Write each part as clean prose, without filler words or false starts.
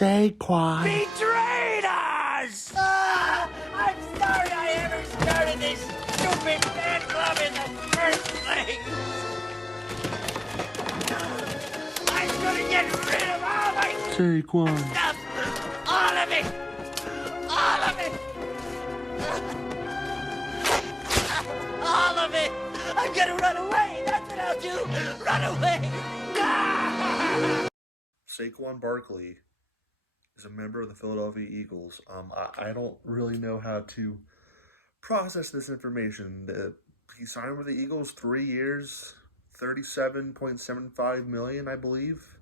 Saquon. Betrayed us! I'm sorry I ever started this stupid fan club in the first place! I'm gonna get rid of all my Saquon. stuff! All of it! All of it! All of it! I'm gonna run away! That's what I'll do! Run away! Saquon Barkley is a member of the Philadelphia Eagles. I don't really know how to process this information. He signed with the Eagles 3 years, $37.75 million, I believe.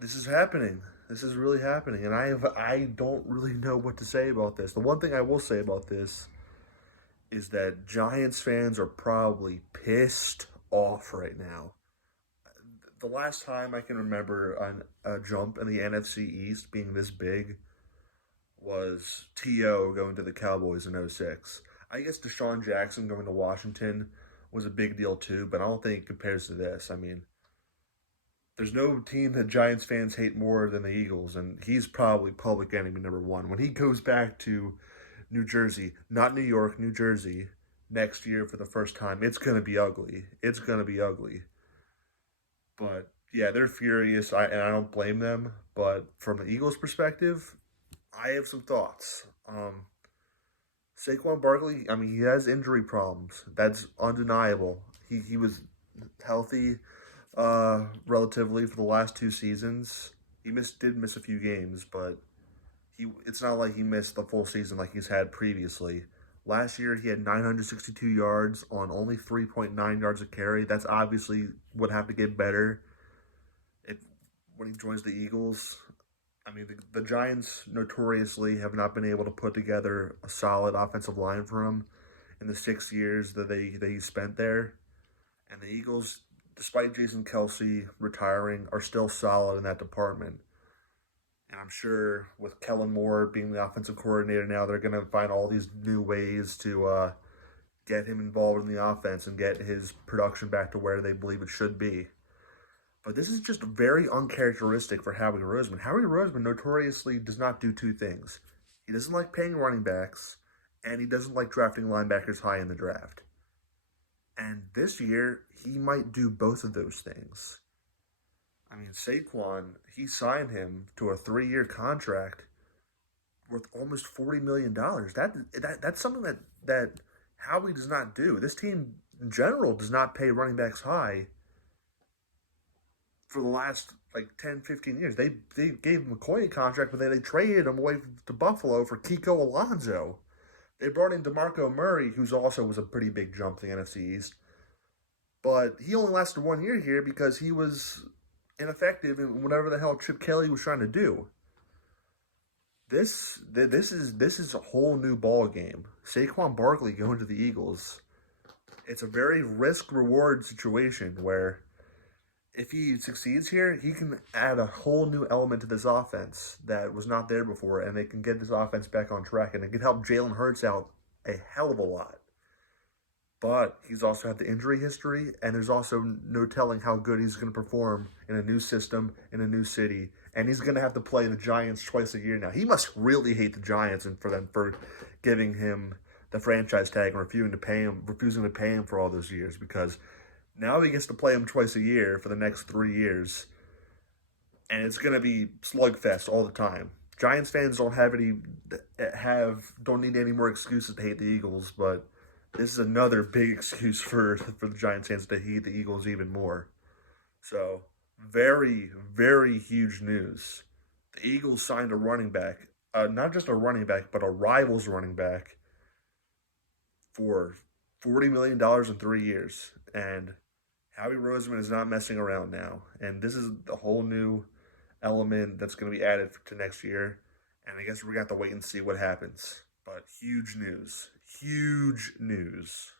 This is happening. This is really happening, and I don't really know what to say about this. The one thing I will say about this is that Giants fans are probably pissed off right now. The last time I can remember a jump in the NFC East being this big was T.O. going to the Cowboys in 06. I guess Deshaun Jackson going to Washington was a big deal too, but I don't think it compares to this. I mean, there's no team that Giants fans hate more than the Eagles, and he's probably public enemy number one. When he goes back to New Jersey, not New York, New Jersey, next year for the first time, it's going to be ugly. It's going to be ugly. But, yeah, they're furious, and I don't blame them. But from the Eagles' perspective, I have some thoughts. Saquon Barkley, I mean, he has injury problems. That's undeniable. He was healthy relatively for the last 2 seasons. He did miss a few games, but it's not like he missed the full season like he's had previously. Last year, he had 962 yards on only 3.9 yards a carry. That's obviously would have to get better when he joins the Eagles. I mean, the Giants notoriously have not been able to put together a solid offensive line for him in the 6 years that he spent there. And the Eagles, despite Jason Kelce retiring, are still solid in that department. And I'm sure with Kellen Moore being the offensive coordinator now, they're going to find all these new ways to get him involved in the offense and get his production back to where they believe it should be. But this is just very uncharacteristic for Howie Roseman. Howie Roseman notoriously does not do 2 things. He doesn't like paying running backs, and he doesn't like drafting linebackers high in the draft. And this year, he might do both of those things. I mean, Saquon, he signed him to a 3-year contract worth almost $40 million. That's something that Howie does not do. This team, in general, does not pay running backs high for the last, 10, 15 years. They gave McCoy a contract, but they traded him away to Buffalo for Kiko Alonso. They brought in DeMarco Murray, who's also was a pretty big jump to the NFC East. But he only lasted 1 year here because he was ineffective in whatever the hell Chip Kelly was trying to do. This is a whole new ball game. Saquon Barkley going to the Eagles. It's a very risk-reward situation where if he succeeds here, he can add a whole new element to this offense that was not there before, and they can get this offense back on track, and it can help Jalen Hurts out a hell of a lot. But he's also had the injury history, and there's also no telling how good he's going to perform in a new system, in a new city. And he's going to have to play the Giants twice a year now. He must really hate the Giants and for giving him the franchise tag and refusing to pay him for all those years, because now he gets to play him twice a year for the next 3 years. And it's going to be slugfest all the time. Giants fans don't need any more excuses to hate the Eagles, but this is another big excuse for the Giants fans to hate the Eagles even more. So, very, very huge news. The Eagles signed a running back, not just a running back, but a rivals running back for $40 million in 3 years. And Howie Roseman is not messing around now. And this is the whole new element that's going to be added to next year. And I guess we're going to have to wait and see what happens. But huge news. Huge news.